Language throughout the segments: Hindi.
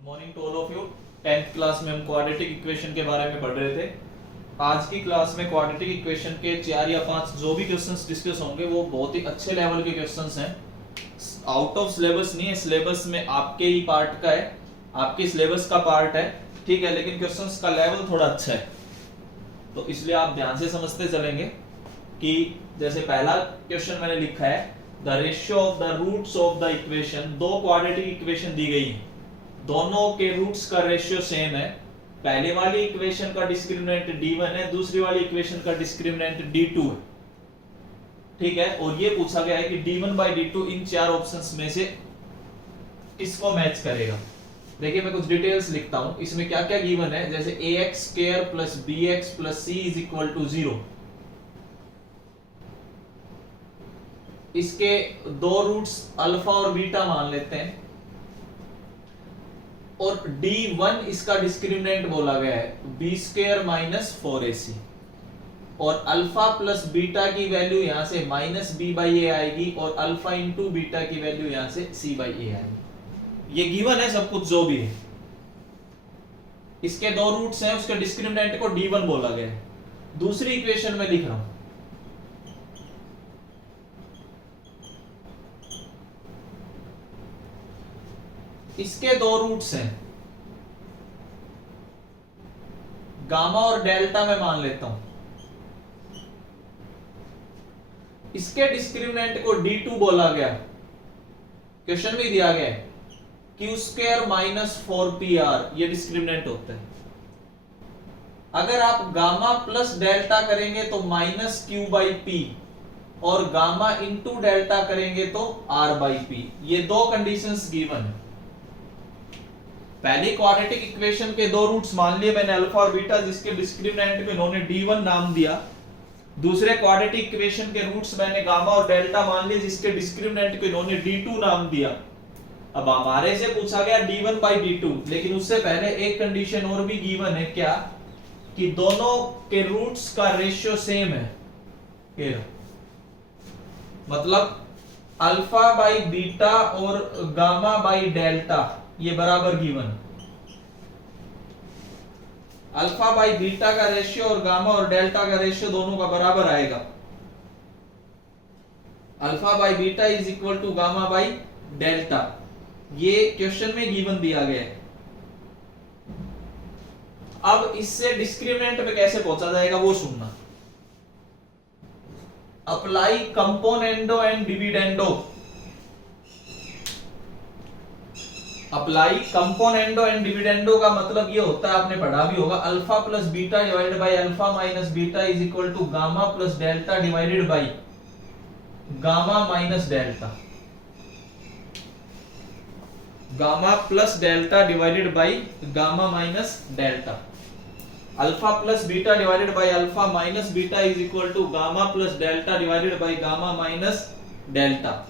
Morning to all of you. 10th class में हम क्वाड्रेटिक इक्वेशन के बारे में पढ़ रहे थे। आज की क्लास में क्वाड्रेटिक इक्वेशन के 4 या 5 जो भी क्वेश्चंस डिस्कस होंगे वो बहुत ही अच्छे लेवल के क्वेश्चंस हैं। आउट ऑफ सिलेबस नहीं है, सिलेबस में आपके ही पार्ट का है, आपके सिलेबस का पार्ट है, ठीक है, लेकिन क्वेश्चंस का लेवल थोड़ा अच्छा है, तो इसलिए आप ध्यान से समझते चलेंगे कि जैसे पहला क्वेश्चन मैंने लिखा है, the ratio of the roots of the equation. दो क्वाड्रेटिक इक्वेशन दी गई है, दोनों के रूट्स का रेशियो सेम है। पहले वाली इक्वेशन का डिस्क्रिमिनेंट d1 है, दूसरी वाली इक्वेशन का डिस्क्रिमिनेंट d2 है, ठीक है। और ये पूछा गया है कि d1 by d2 इन चार ऑप्शंस में से किसको मैच करेगा। देखिए मैं कुछ डिटेल्स लिखता हूं, इसमें क्या क्या गिवन है, जैसे ax square plus bx plus c is equal to 0। इसके दो रूट्स अल्फा और बीटा मान लेते हैं, और d1 इसका डिस्क्रिमिनेंट बोला गया है b स्क्वायर माइनस 4ac, और अल्फा प्लस बीटा की वैल्यू यहां से माइनस b बाई a आएगी, और अल्फा इंटू बीटा की वैल्यू यहां से c बाई a आएगी। ये गिवन है सब कुछ जो भी है। इसके दो रूट्स हैं, उसके डिस्क्रिमिनेंट को d1 बोला गया है। दूसरी इक्वेशन में लिख रहा हूं, इसके दो रूट्स हैं, गामा और डेल्टा में मान लेता हूं। इसके डिस्क्रिमिनेंट को d2 बोला गया, क्वेश्चन में दिया गया है q स्क्वायर माइनस 4pr, ये डिस्क्रिमिनेंट होता है। अगर आप गामा प्लस डेल्टा करेंगे तो माइनस q बाई p, और गामा इंटू डेल्टा करेंगे तो r बाई p। ये दो कंडीशंस गिवन है। पहली क्वाड्रेटिक इक्वेशन के दो रूट्स मान लिए मैंने अल्फा और बीटा, जिसके डिस्क्रिमिनेंट को इन्होंने d1 नाम दिया। दूसरे क्वाड्रेटिक इक्वेशन के रूट्स मैंने गामा और डेल्टा मान लिए, जिसके डिस्क्रिमिनेंट को इन्होंने d2 नाम दिया। अब हमारे से पूछा गया d1 बाई d2, लेकिन उससे पहले एक कंडीशन और भी गिवन है, क्या कि दोनों के रूट्स का रेशियो सेम है। मतलब अल्फा बाई बीटा और गामा बाई डेल्टा ये बराबर गिवन। अल्फा बाई बीटा का रेशियो और गामा और डेल्टा का रेशियो दोनों का बराबर आएगा। Alpha by beta is equal to gamma by delta, ये क्वेश्चन में गिवन दिया गया है। अब इससे डिस्क्रिमिनेंट पे कैसे पहुंचा जाएगा वो सुनना। Apply componendo and dividendo. Apply componendo and dividendo का मतलब ये होता है, आपने पढ़ा भी होगा, alpha plus beta divided by alpha minus beta is equal to gamma plus delta divided by gamma minus delta. Gamma plus delta divided by gamma minus delta. Alpha plus beta divided by alpha minus beta is equal to gamma plus delta divided by gamma minus delta.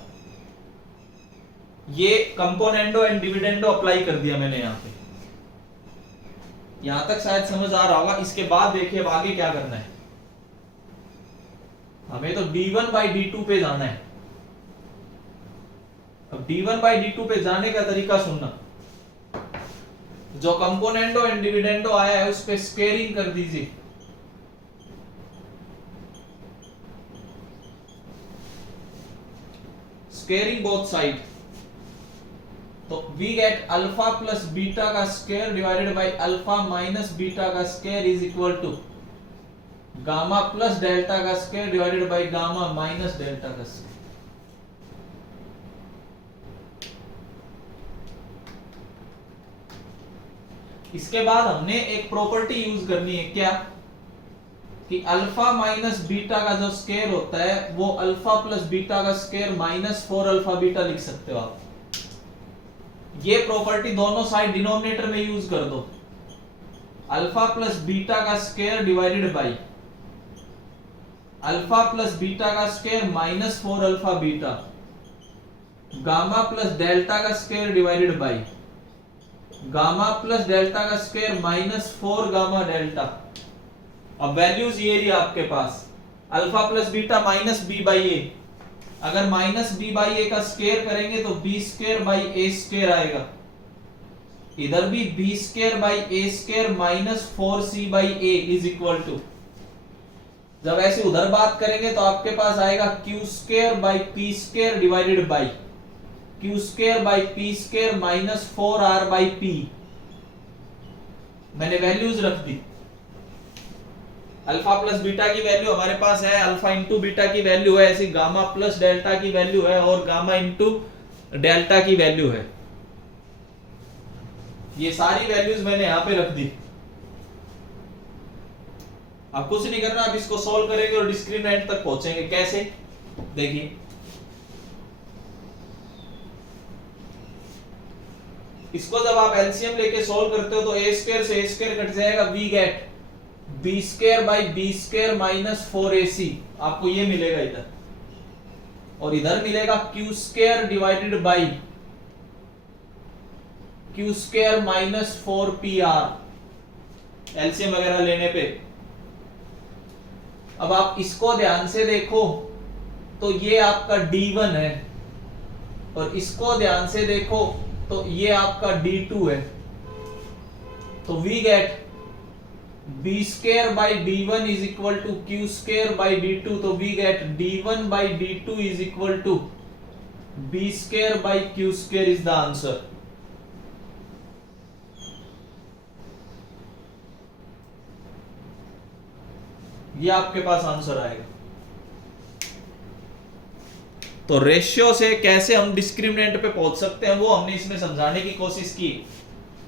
ये कंपोनेंडो एंड डिविडेंडो अप्लाई कर दिया मैंने यहां पे। यहां तक शायद समझ आ रहा होगा। इसके बाद देखिए अब आगे क्या करना है। हमें तो d1 बाई d2 पे जाना है। अब d1 बाई d2 पे जाने का तरीका सुनना। जो कंपोनेंडो एंड डिविडेंडो आया है उस पे स्क्वेयरिंग कर दीजिए। स्क्वेयरिंग बोथ साइड, तो we get alpha plus beta का square divided by alpha minus beta का square is equal to gamma plus delta का square divided by gamma minus delta का स्क्वायर। इसके बाद हमने एक प्रॉपर्टी यूज करनी है, क्या कि अल्फा माइनस बीटा का जो स्क्वायर होता है वो अल्फा प्लस बीटा का स्क्वायर माइनस 4 अल्फा बीटा लिख सकते हो आप। ये प्रॉपर्टी दोनों साइड डिनोमिनेटर में यूज कर दो। अल्फा प्लस बीटा का square divided by alpha plus beta का square minus 4 alpha beta, gamma plus delta का square divided by gamma plus delta का स्क्वायर माइनस 4 गामा डेल्टा। अब वैल्यूज ये रही आपके पास, alpha plus beta minus B by A, अगर माइनस बी बाई ए का स्क्वायर करेंगे तो B square by A square आएगा। इधर भी B square by A square minus 4c/a is equal to, जब ऐसे उधर बात करेंगे तो आपके पास आएगा q square by p square divided by q square by p square minus 4r/p। मैंने वैल्यूज रख दी। अल्फा प्लस बीटा की वैल्यू हमारे पास है, अल्फा इंटू बीटा की वैल्यू है, ऐसी गामा प्लस डेल्टा की वैल्यू है और गामा इंटू डेल्टा की वैल्यू है। ये सारी वैल्यूज मैंने यहां पे रख दी। अब कुछ नहीं करना, अब इसको सॉल्व करेंगे और डिस्क्रिमिनेंट तक पहुंचेंगे। कैसे, देखिए इसको जब आप एलसीएम लेके सॉल्व करते हो तो ए स्क्वायर से ए स्क्वायर कट जाएगा, we get b square by b square minus 4ac, आपको ये मिलेगा इधर, और इधर मिलेगा q square divided by q square minus 4pr, LCM वगैरह लेने पे। अब आप इसको ध्यान से देखो तो ये आपका d1 है, और इसको ध्यान से देखो तो ये आपका d2 है। तो we get b square by d1 is equal to q square by d2, तो we get d1 by d2 is equal to b square by q square is the answer. ये आपके पास आंसर आएगा। तो रेशियो से कैसे हम डिस्क्रिमिनेंट पे पहुंच सकते हैं वो हमने इसमें समझाने की कोशिश की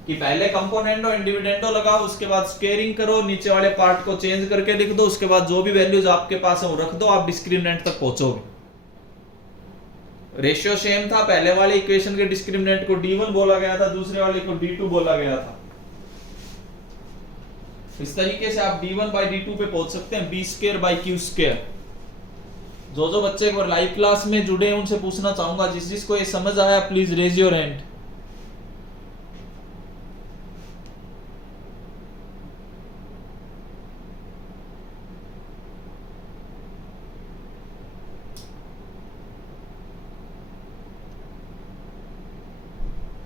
कि पहले कंपोनेंडो और डिविडेंडो लगाओ, उसके बाद स्क्वेयरिंग करो, नीचे वाले पार्ट को चेंज करके लिख दो, उसके बाद जो भी वैल्यूज आपके पास है वो रख दो, आप डिस्क्रिमिनेंट तक पहुंचोगे। रेशियो सेम था, पहले वाले इक्वेशन के डिस्क्रिमिनेंट को d1 बोला गया था, दूसरे वाले को d2 बोला गया था। इस तरीके से आप d1 बाई d2 पे पहुंच सकते हैं, b square by q square. जो बच्चे एक बार लाइव क्लास में जुड़े हैं उनसे पूछना चाहूंगा, जिस जिसको ये समझ आया please raise your hand.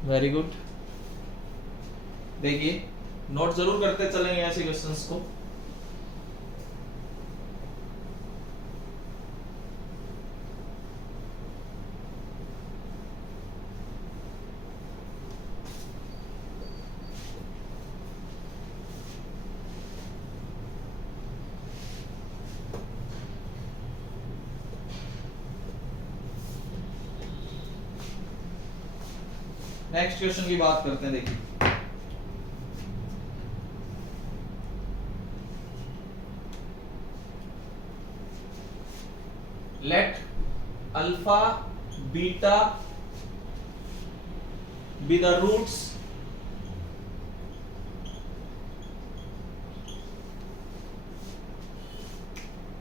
Very good. देखिए नोट जरूर करते चलेंगे ऐसे क्वेश्चंस को। नेक्स्ट क्वेश्चन की बात करते हैं। देखिए let alpha beta be the roots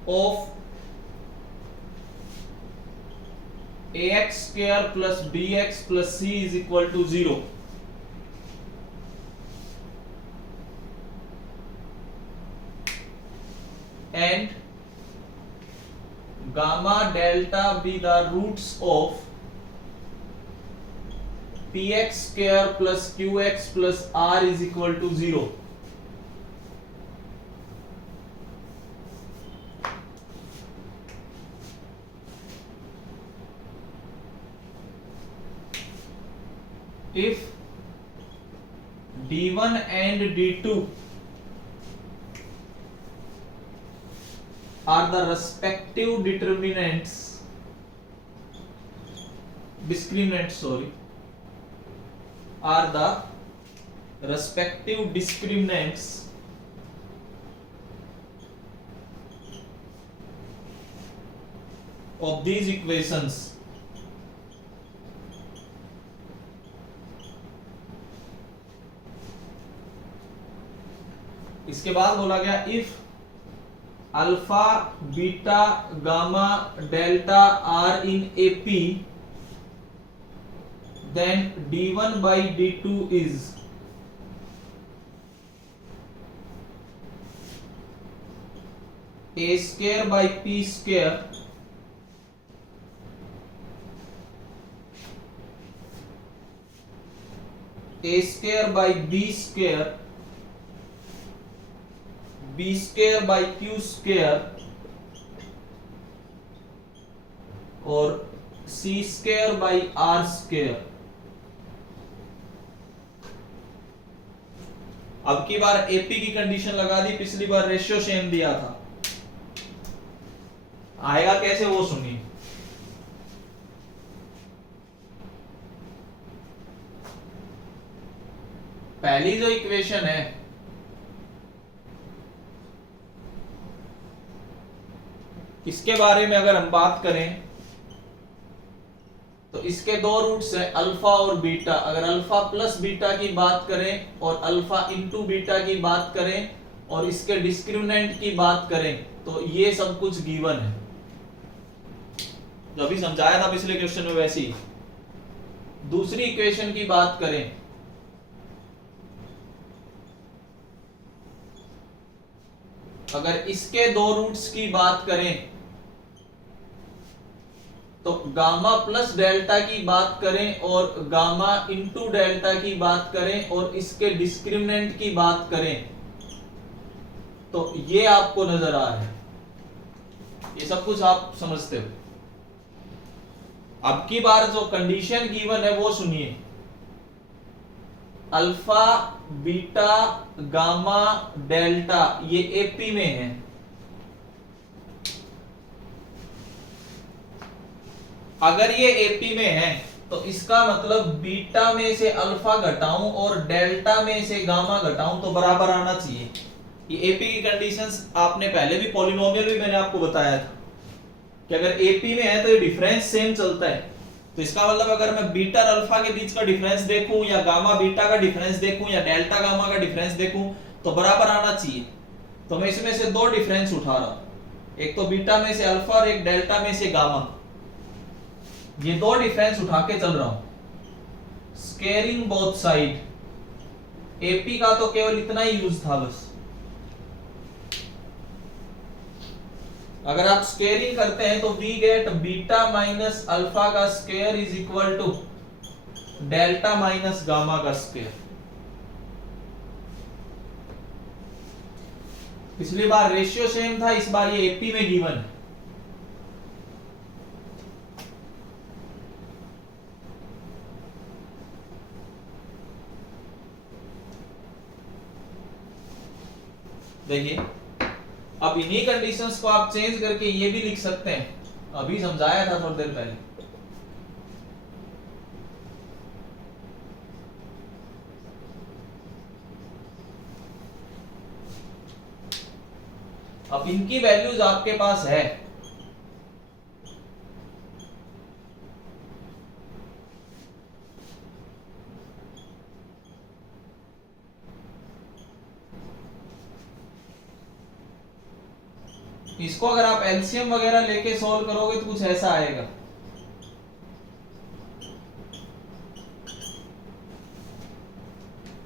of ax square plus bx plus c is equal to 0. And gamma delta be the roots of px square plus qx plus r is equal to 0. If d1 and d2 are the respective discriminants are the respective discriminants of these equations, इसके बाद बोला गया if alpha beta gamma delta are in AP then d1 by d2 is a square by p square a square by b square by q square और c square by r square. अब की बार एपी की कंडीशन लगा दी, पिछली बार रेशियो सेम दिया था। आएगा कैसे वो सुनिए। पहली जो इक्वेशन है इसके बारे में अगर हम बात करें तो इसके दो रूट्स हैं अल्फा और बीटा। अगर अल्फा प्लस बीटा की बात करें और अल्फा इंटू बीटा की बात करें और इसके डिस्क्रिमिनेंट की बात करें तो ये सब कुछ गिवन है, जो अभी समझाया था पिछले क्वेश्चन में वैसे ही। दूसरी इक्वेशन की बात करें अगर इसके दो रूट्स की बात करें तो गामा प्लस डेल्टा की बात करें और गामा इंटू डेल्टा की बात करें और इसके डिस्क्रिमिनेंट की बात करें तो ये आपको नजर आ रहा है, ये सब कुछ आप समझते हो। अब की बार जो कंडीशन गिवन है वो सुनिए, अल्फा बीटा गामा डेल्टा ये एपी में है। अगर ये एपी में है तो इसका मतलब बीटा में से अल्फा घटाऊं और डेल्टा में से गामा घटाऊं तो बराबर आना चाहिए। ये एपी की कंडीशंस आपने पहले भी पॉलिनोमियल भी मैंने आपको बताया था कि अगर एपी में है तो ये डिफरेंस सेम चलता है। तो इसका मतलब अगर मैं बीटा और अल्फा के बीच का डिफरेंस देखूं या गामा बीटा का डिफरेंस देखूं या डेल्टा गामा का डिफरेंस देखूं तो बराबर आना चाहिए। तो मैं इसमें से दो डिफरेंस उठा रहा हूं, एक तो बीटा में से अल्फा और एक डेल्टा में से गामा। ये दो डिफरेंस उठा के चल रहा हूं, स्केयरिंग बोथ साइड। एपी का तो केवल इतना ही यूज था बस। अगर आप स्केयरिंग करते हैं तो we get beta minus alpha का square is equal to delta minus gamma का स्क्वायर। पिछली बार रेशियो सेम था, इस बार ये एपी में गिवन है। देखिए अब इन्हीं कंडीशंस को आप चेंज करके ये भी लिख सकते हैं, अभी समझाया था थोड़ी देर पहले। अब इनकी वैल्यूज आपके पास है, इसको अगर आप एलसीएम वगैरह लेके सॉल्व करोगे तो कुछ ऐसा आएगा।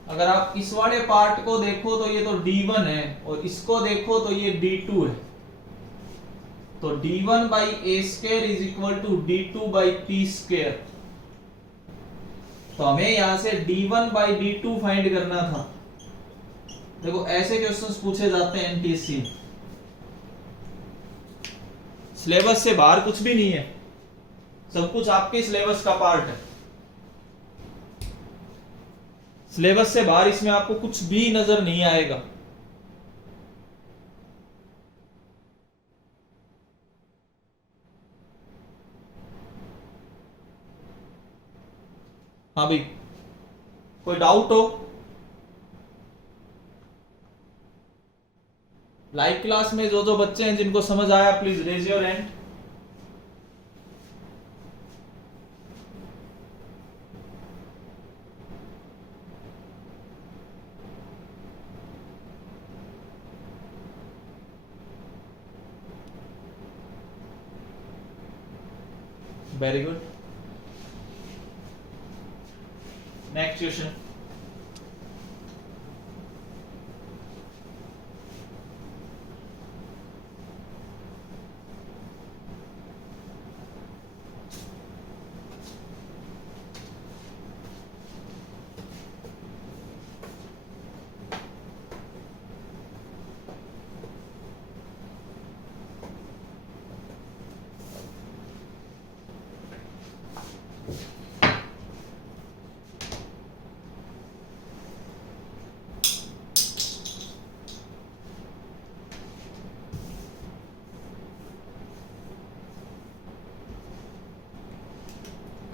अगर आप इस वाले पार्ट को देखो तो ये तो D1 है और इसको देखो तो ये D2 है। तो D1 by A square is equal to D2 by p square. तो हमें यहां से D1 बाई D2 फाइंड करना था। देखो ऐसे क्वेश्चंस पूछे जाते हैं एनटीएससी। सिलेबस से बाहर कुछ भी नहीं है, सब कुछ आपके सिलेबस का पार्ट है। सिलेबस से बाहर इसमें आपको कुछ भी नजर नहीं आएगा। हाँ भाई, कोई डाउट हो? लाइव क्लास में जो जो बच्चे हैं जिनको समझ आया please raise your hand. Very good. Next question.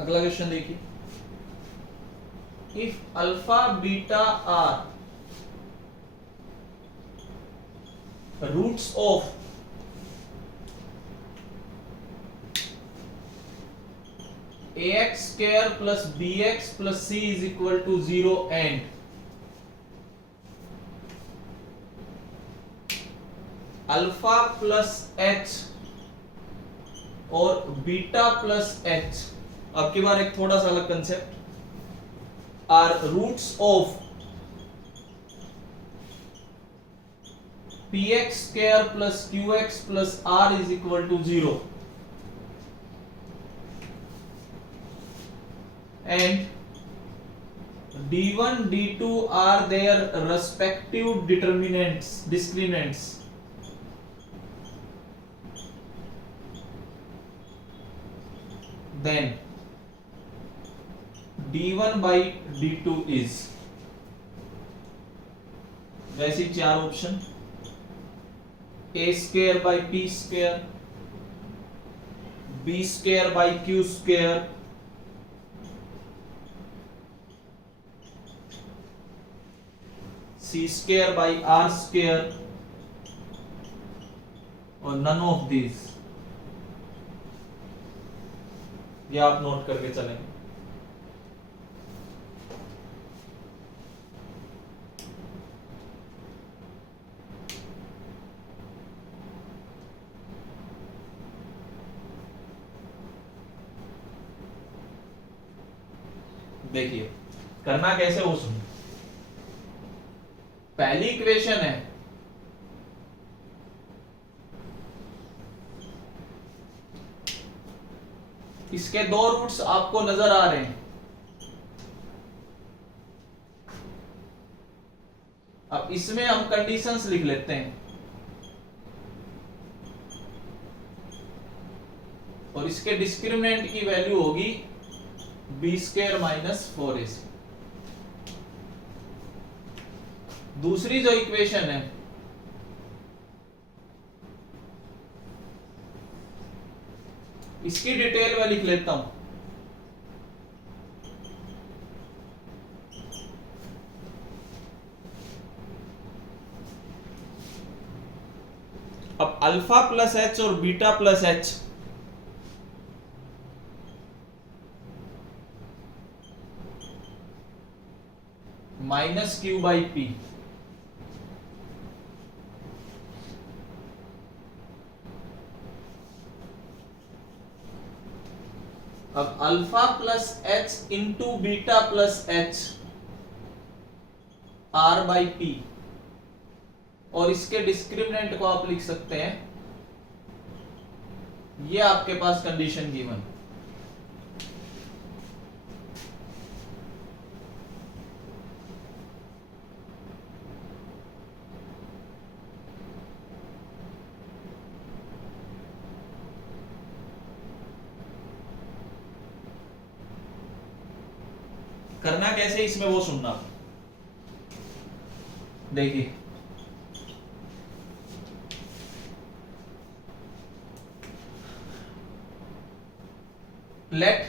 अगला क्वेश्चन देखिए, if alpha beta are roots of ax square plus bx plus c is equal to 0 and alpha plus H और बीटा प्लस एच, अब की बार एक थोड़ा सा अलग concept, are roots of p x square plus q x plus r is equal to 0 and d1 d2 are their respective determinants discriminants, then d1 by d2 is, वैसे चार option, a square by p square, b square by q square, c square by r square और none of these, ये आप नोट करके चलेंगे। देखिए करना कैसे वो सुनिए। पहली इक्वेशन है इसके दो रूट्स आपको नजर आ रहे हैं। अब इसमें हम कंडीशंस लिख लेते हैं और इसके डिस्क्रिमिनेंट की वैल्यू होगी बी स्क्वायर माइनस 4ac। दूसरी जो इक्वेशन है इसकी डिटेल में लिख लेता हूं। अब अल्फा प्लस एच और beta plus H minus Q by P, अब alpha plus H into beta plus H R by P, और इसके डिस्क्रिमिनेंट को आप लिख सकते हैं, ये आपके पास कंडीशन गिवन। करना कैसे इसमें वो सुनना। देखिए let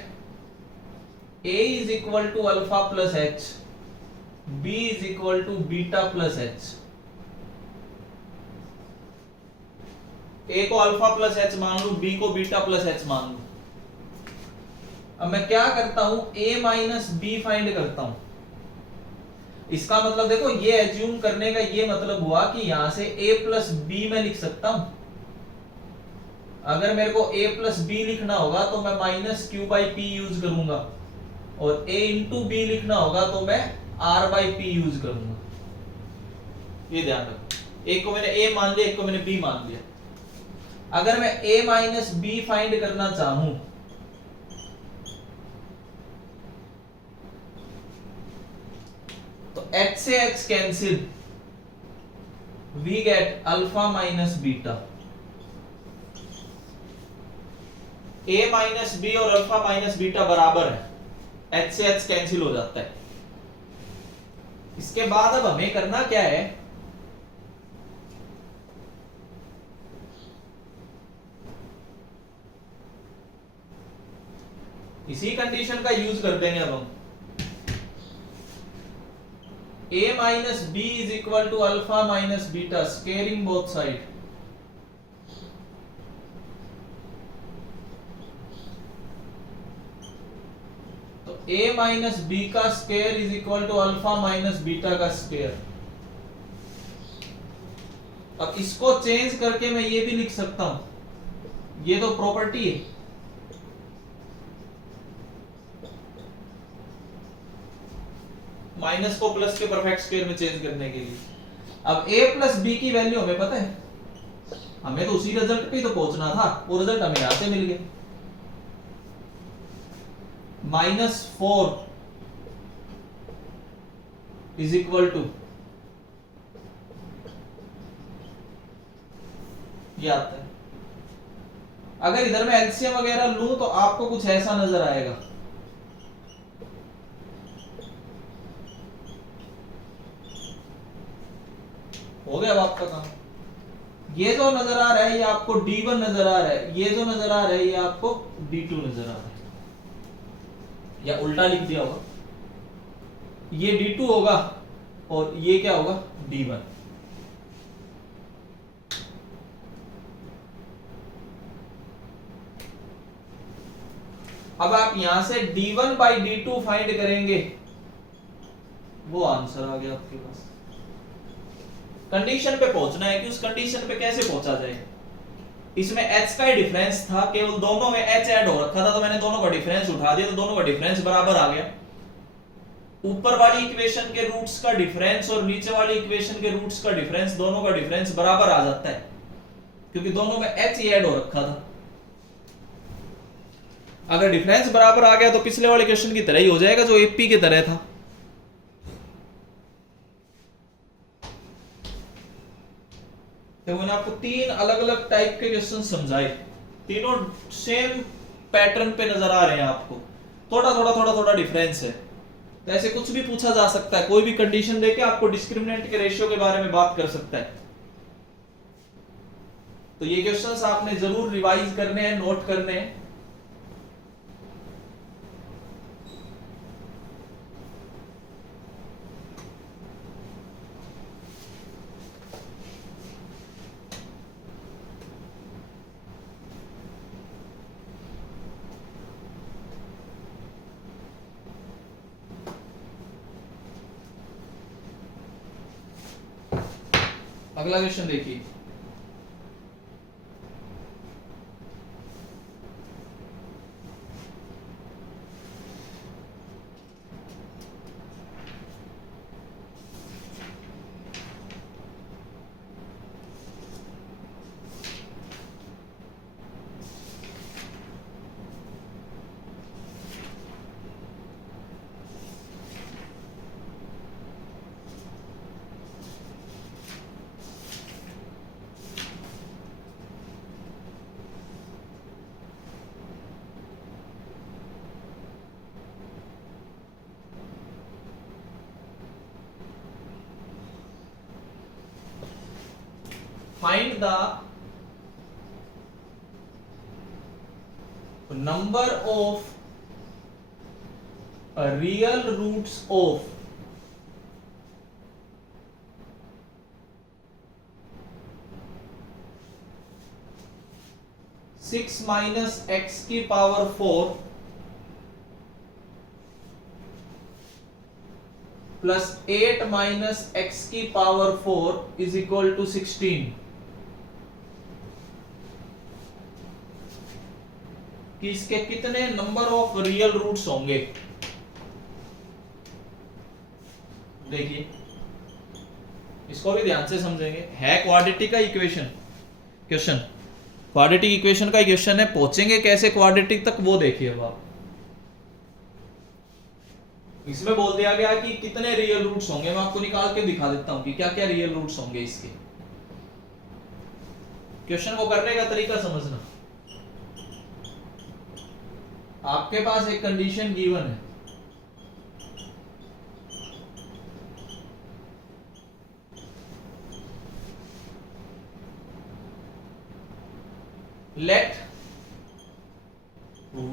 a is equal to alpha plus h, b is equal to beta plus h. a को अल्फा प्लस एच मान लू, b को बीटा प्लस एच मान लू। अब मैं क्या करता हूं, a माइनस बी फाइंड करता हूं। इसका मतलब देखो ये एज्यूम करने का ये मतलब हुआ कि यहां से a प्लस बी मैं लिख सकता हूं। अगर मेरे को a प्लस बी लिखना होगा तो मैं minus Q by P use करूंगा, और a इंटू बी लिखना होगा तो मैं r बाई पी यूज करूंगा। ये ध्यान रखो, एक को मैंने a मान लिया, एक को मैंने b मान लिया। अगर मैं a माइनस बी फाइंड करना चाहूं तो h से h कैंसिल, we get alpha minus beta. a minus b और अल्फा माइनस बीटा बराबर है, h से h कैंसिल हो जाता है। इसके बाद अब हमें करना क्या है, इसी कंडीशन का यूज कर देंगे अब हम। a minus b is equal to alpha minus beta squaring both side. तो a माइनस बी का square is equal to alpha minus beta का स्केयर। अब इसको चेंज करके मैं ये भी लिख सकता हूं, ये तो प्रॉपर्टी है, माइनस को प्लस के परफेक्ट स्क्वायर में चेंज करने के लिए। अब a प्लस बी की वैल्यू हमें पता है, हमें तो उसी रिजल्ट पे तो पहुंचना था, वो रिजल्ट हमें यहां से मिल गया। -4 इज इक्वल टू, ये आता है। अगर इधर मैं एलसीएम वगैरह लूं तो आपको कुछ ऐसा नजर आएगा। हो गया अब आपका काम। ये जो नजर आ रहा है ये आपको D1 नजर आ रहा है, ये जो नजर आ रहा है ये आपको D2 नजर आ रहा है, या उल्टा लिख दिया होगा, ये D2 होगा और ये क्या होगा D1। अब आप यहां से D1 बाई D2 फाइंड करेंगे, वो आंसर आ गया आपके पास। कंडीशन पे पहुंचना है कि उस कंडीशन पे कैसे पहुंचा जाए। इसमें h का ही डिफरेंस था, केवल दोनों में h ऐड हो रखा था, तो मैंने दोनों का डिफरेंस उठा दिया, तो दोनों का डिफरेंस बराबर आ गया। ऊपर वाली इक्वेशन के रूट्स का डिफरेंस और नीचे वाली इक्वेशन के रूट्स का डिफरेंस, दोनों का डिफरेंस बराबर आ जाता है, क्योंकि दोनों में h ही ऐड हो रखा था। अगर डिफरेंस बराबर आ गया तो पिछले वाले क्वेश्चन की तरह ही हो जाएगा जो एपी की तरह था। तो मैंने आपको 3 अलग अलग टाइप के क्वेश्चन समझाए, तीनों सेम पैटर्न पे नजर आ रहे हैं आपको, थोड़ा थोड़ा डिफरेंस है। तो ऐसे कुछ भी पूछा जा सकता है, कोई भी कंडीशन देके आपको डिस्क्रिमिनेंट के रेशियो के बारे में बात कर सकता है। तो ये क्वेश्चंस आपने जरूर रिवाइज करने हैं, नोट करने हैं। अगला क्वेश्चन देखिए, find the number of real roots of 6 minus x की पावर 4 प्लस 8 माइनस x की पावर 4 इज इक्वल टू 16। कि इसके कितने नंबर ऑफ रियल रूट्स होंगे। देखिए इसको भी ध्यान से समझेंगे, है क्वाड्रेटिक का इक्वेशन क्वेश्चन, क्वाड्रेटिक इक्वेशन का क्वेश्चन है, पहुंचेंगे कैसे क्वाड्रेटिक तक वो देखिए। अब आप इसमें बोल दिया गया कि कितने रियल रूट्स होंगे, मैं आपको निकाल के दिखा देता हूं कि क्या क्या रियल रूट्स होंगे इसके। क्वेश्चन को करने का तरीका समझना, आपके पास एक कंडीशन गिवन है, let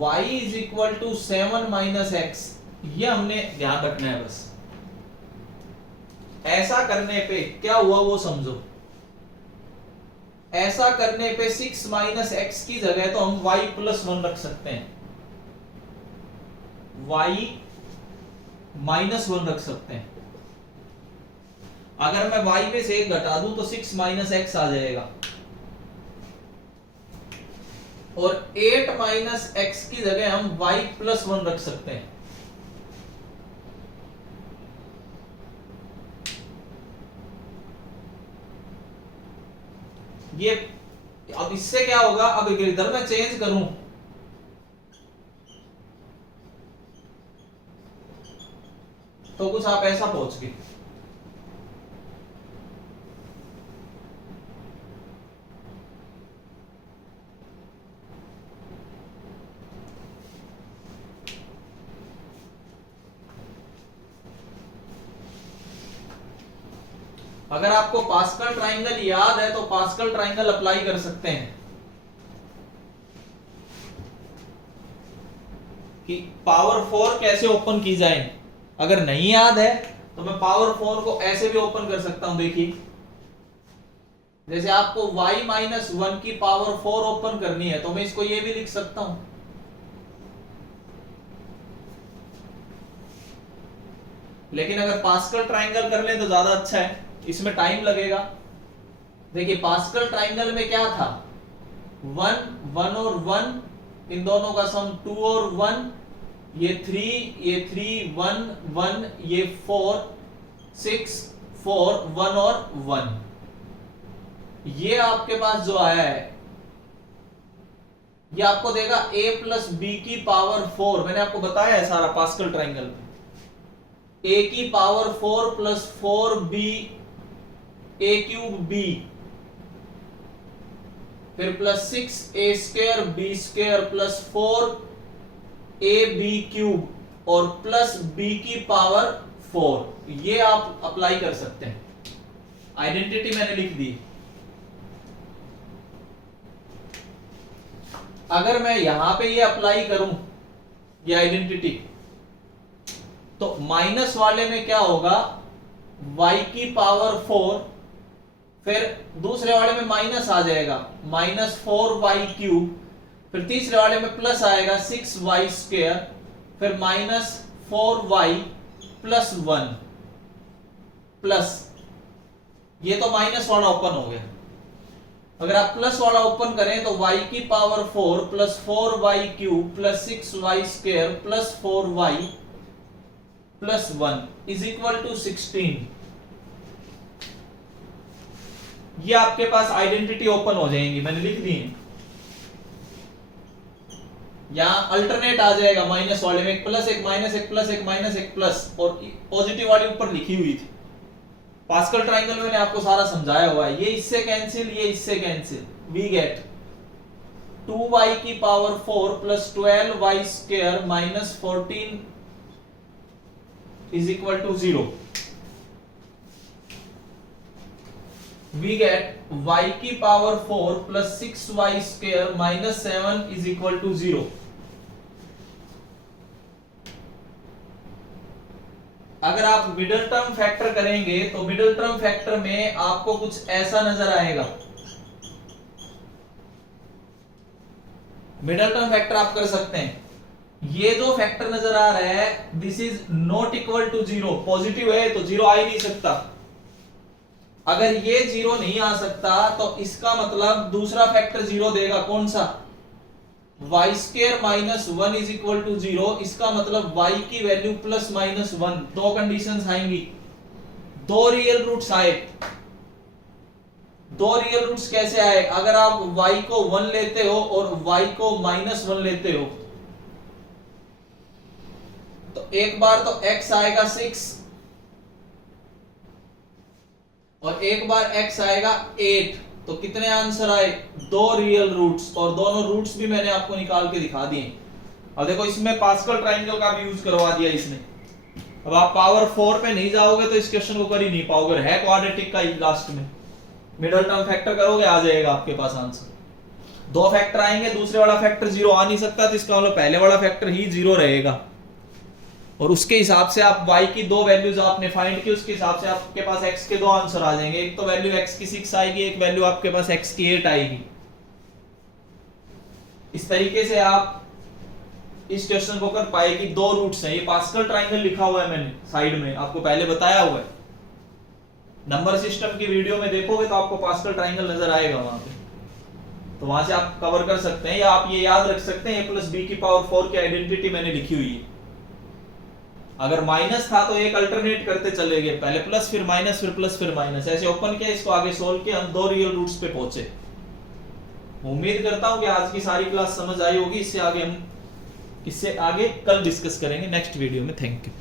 y is equal to 7 minus x, ये हमने ध्यान रखना है बस। ऐसा करने पे क्या हुआ वो समझो। ऐसा करने पे 6 माइनस एक्स की जगह तो हम y प्लस 1 रख सकते हैं, y माइनस 1 रख सकते हैं। अगर मैं y में से 1 घटा दूं तो 6 माइनस एक्स आ जाएगा, और 8 माइनस एक्स की जगह हम y प्लस 1 रख सकते हैं। ये अब इससे क्या होगा, अब इधर मैं चेंज करूं तो कुछ आप ऐसा पहुंच गए। अगर आपको पास्कल ट्राइंगल याद है तो पास्कल ट्राइंगल अप्लाई कर सकते हैं कि पावर 4 कैसे ओपन की जाए। अगर नहीं याद है तो मैं पावर 4 को ऐसे भी ओपन कर सकता हूं। देखिए, जैसे आपको y माइनस 1 की पावर 4 ओपन करनी है तो मैं इसको ये भी लिख सकता हूं। लेकिन अगर पास्कल ट्राइंगल कर लें तो ज्यादा अच्छा है, इसमें टाइम लगेगा। देखिए, पास्कल ट्राइंगल में क्या था, 1 1 और 1, इन दोनों का सम 2 और 1, ये 3 1 1, ये 4 6 4 1 और 1। ये आपके पास जो आया है ये आपको देगा a प्लस बी की पावर 4। मैंने आपको बताया है सारा पास्कल ट्राइंगल में, a की power 4 plus 4b a cube b, फिर plus 6a square b square plus 4ab cube और प्लस b की पावर 4। ये आप अप्लाई कर सकते हैं। आइडेंटिटी मैंने लिख दी। अगर मैं यहां पे ये अप्लाई करूं ये आइडेंटिटी, तो माइनस वाले में क्या होगा, y की पावर 4, फिर दूसरे वाले में माइनस आ जाएगा माइनस 4y क्यूब, फिर तीसरे वाले में प्लस आएगा 6y स्क्वायर, फिर माइनस 4y प्लस 1 प्लस, ये तो माइनस वाला ओपन हो गया। अगर आप प्लस वाला ओपन करें तो y की power 4 plus 4y cube plus 6y square plus 4y plus 1 is equal to 16। ये आपके पास आइडेंटिटी ओपन हो जाएंगी, मैंने लिख दी है। यहां अल्टरनेट आ जाएगा, माइनस वाले में एक प्लस एक माइनस एक प्लस एक माइनस एक प्लस, और पॉजिटिव वाली ऊपर लिखी हुई थी। पास्कल ट्राइंगल मैंने आपको सारा समझाया हुआ है। ये इससे कैंसिल, ये इससे कैंसिल, वी गेट 2y की power 4 plus 12y square minus 14 is equal to 0। we get y की power 4 plus 6y square minus 7 is equal to 0। अगर आप मिडिल टर्म फैक्टर करेंगे तो मिडिल टर्म फैक्टर में आपको कुछ ऐसा नजर आएगा। मिडिल टर्म फैक्टर आप कर सकते हैं, ये जो फैक्टर नजर आ रहा है this is not equal to 0, positive है तो 0 आ ही नहीं सकता। अगर ये 0 नहीं आ सकता तो इसका मतलब दूसरा फैक्टर 0 देगा, कौन सा, y square minus 1 is equal to 0। इसका मतलब y की वैल्यू प्लस माइनस 1। दो कंडीशंस आएंगी, दो रियल रूट्स आए। दो रियल रूट्स कैसे आए, अगर आप y को 1 लेते हो और y को माइनस 1 लेते हो तो एक बार तो x आएगा 6 और एक बार x आएगा 8। तो कितने आंसर आए, दो रियल रूट्स, और दोनों रूट्स भी मैंने आपको निकाल के दिखा दिए। अब देखो इसमें पास्कल ट्राइंगल का भी यूज करवा दिया इसने। अब आप पावर 4 पे नहीं जाओगे तो इस क्वेश्चन को कर ही नहीं पाओगे, है क्वाड्रेटिक का ही लास्ट में। मिडिल टर्म फैक्टर करोगे आ जाएगा आपके पास आंसर। दो फैक्टर आएंगे, दूसरे वाला फैक्टर 0 आ नहीं सकता, तो इसका मतलब पहले वाला फैक्टर ही 0 रहेगा। और उसके हिसाब से आप y की दो वैल्यूज आपने फाइंड की, उसके हिसाब से आपके पास x के दो आंसर आ जाएंगे। एक तो वैल्यू x की 6 आएगी, एक वैल्यू आपके पास x की 8 आएगी। इस तरीके से आप इस क्वेश्चन को कर पाए कि दो रूट्स हैं। ये पास्कल ट्रायंगल लिखा हुआ है मैंने साइड में, आपको पहले बताया हुआ है। नंबर सिस्टम की वीडियो में देखोगे तो आपको पास्कल ट्रायंगल नजर आएगा वहां पे, तो वहां से आप कवर कर सकते हैं। या आप ये याद रख सकते हैं a + b⁴ की आइडेंटिटी मैंने लिखी हुई है। अगर माइनस था तो एक अल्टरनेट करते चले गए, पहले प्लस फिर माइनस फिर प्लस फिर माइनस, ऐसे ओपन किया, इसको आगे सोल्व किया, हम दो रियल रूट्स पे पहुंचे। उम्मीद करता हूं कि आज की सारी क्लास समझ आई होगी। इससे आगे कल डिस्कस करेंगे नेक्स्ट वीडियो में। Thank you.